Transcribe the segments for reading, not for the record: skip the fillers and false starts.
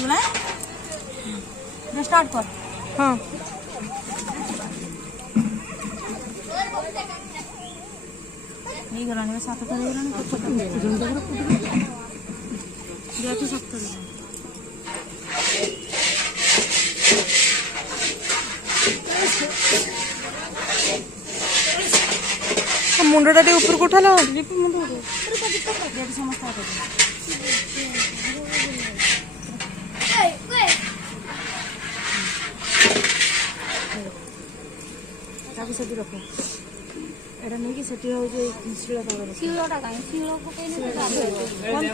बोला स्टार्ट कर। हाँ ये गलाने में 7 था गलाने को पता नहीं गया तो 7 मुंडा टे ऊपर को उठा लो समझता है ताकि सेठी रखो एटा नहीं कि सेठी हो जे शिला पावर शिलाटा काई शिला पकैने कौन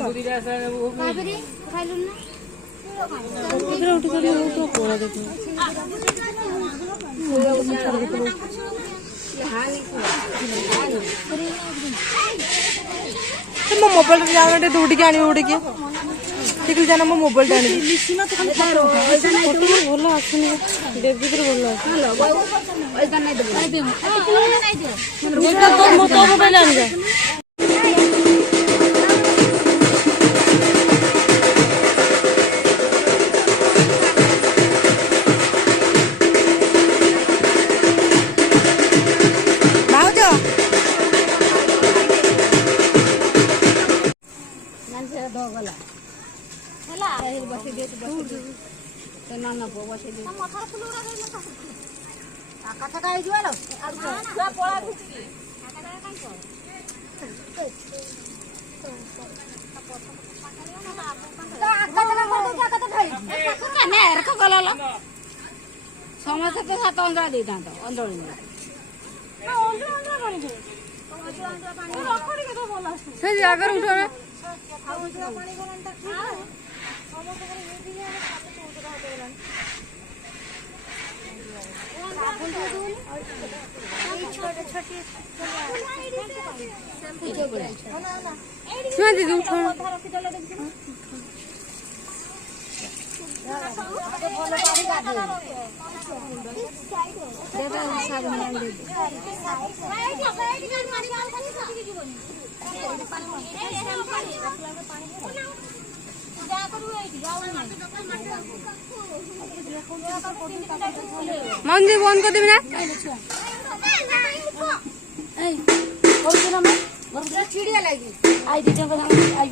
काबरी खाइलु ना इधर उठ कर वो तो कोड़ा देखो मो मोबाइल जाने दौड़ी के आनी उड़ी के ठीक जाना मो मोबाइल आनी लिसीमा तो खाली खाए रहो फोटो बोलो आसुनी बेबी कर बोलो हेलो ओइदा नहीं दे नहीं दे ये तो मोबाइल आनी जा नाना को बसे दे मथार फुलुरा गइल कथा काई जुआलो छुआ पळा घुसी कथा काई समस्त तो 7 अंदरा देता तो अंदर से जाकर उठो ना दीदी उठो मंदिर बंद कर देबी ना चिड़िया लगी आई दीदी आई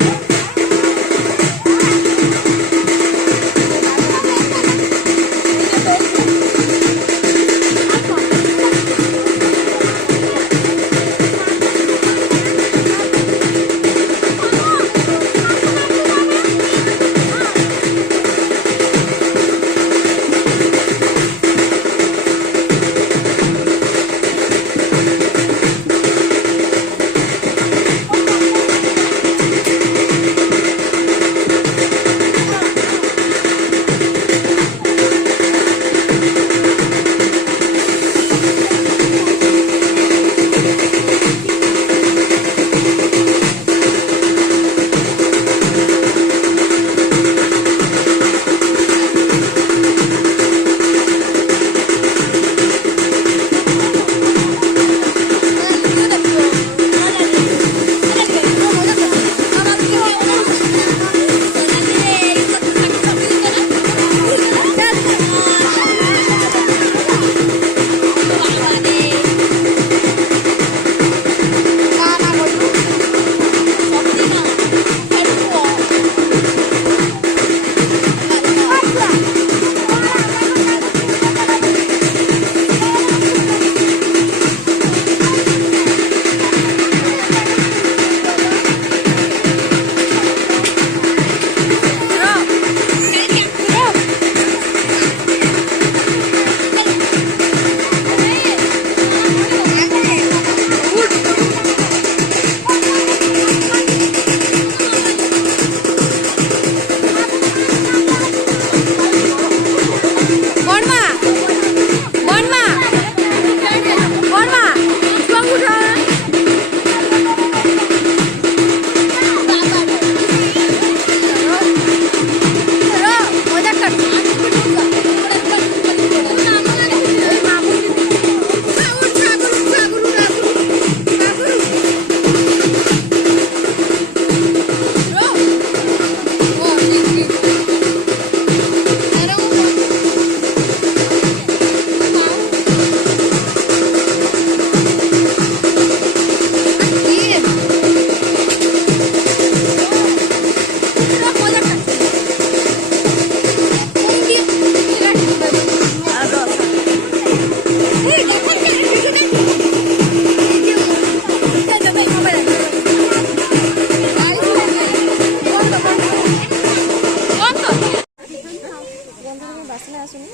ଆସୁନି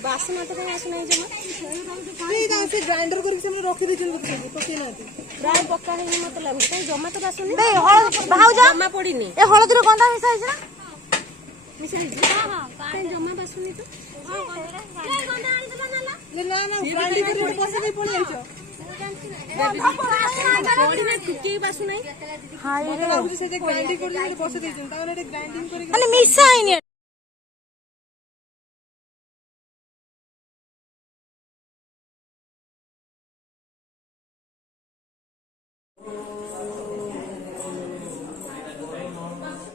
ବାସ୍ନା ତ କାଇଁ ଆସୁନାହିଁ ଜମା ସେ ଗ୍ରାଇଣ୍ଡର କରିକି ସେମାନେ ରଖିଦେଇଛନ୍ତି ପକେଇ ନାହାନ୍ତି ପ୍ରାୟ ପକା ହେଇନି ମତେ ଲାଗୁଛି କାଇଁ ଜମା ତ ଆସୁନି ଭାଉଜ ଜମା ପଡିନି ଏ ହଳଦୀର ଗନ୍ଧା ମିଶା ହେଇଛି ନା ମିଶା ହେଇଛି କାଇଁ ଜମା ବାସୁନି ତ ନା ଗ୍ରାଇଣ୍ଡର କରିକି ପକେଇ ଦେଇ ପଳେଇ ଆଇଛ ପଡିନା ଟିକେ ବାସୁନାହିଁ ହାଇ ରେ ସେ ଯେ ଗ୍ରାଇଣ୍ଡିଂ କରିକି ବସେଇ ଦେଇଛନ୍ତି ତାମାନେ ଏଟା ଗ୍ରାଇଣ୍ଡିଂ କରିକି ମାନେ ମିଶା ହେଇନି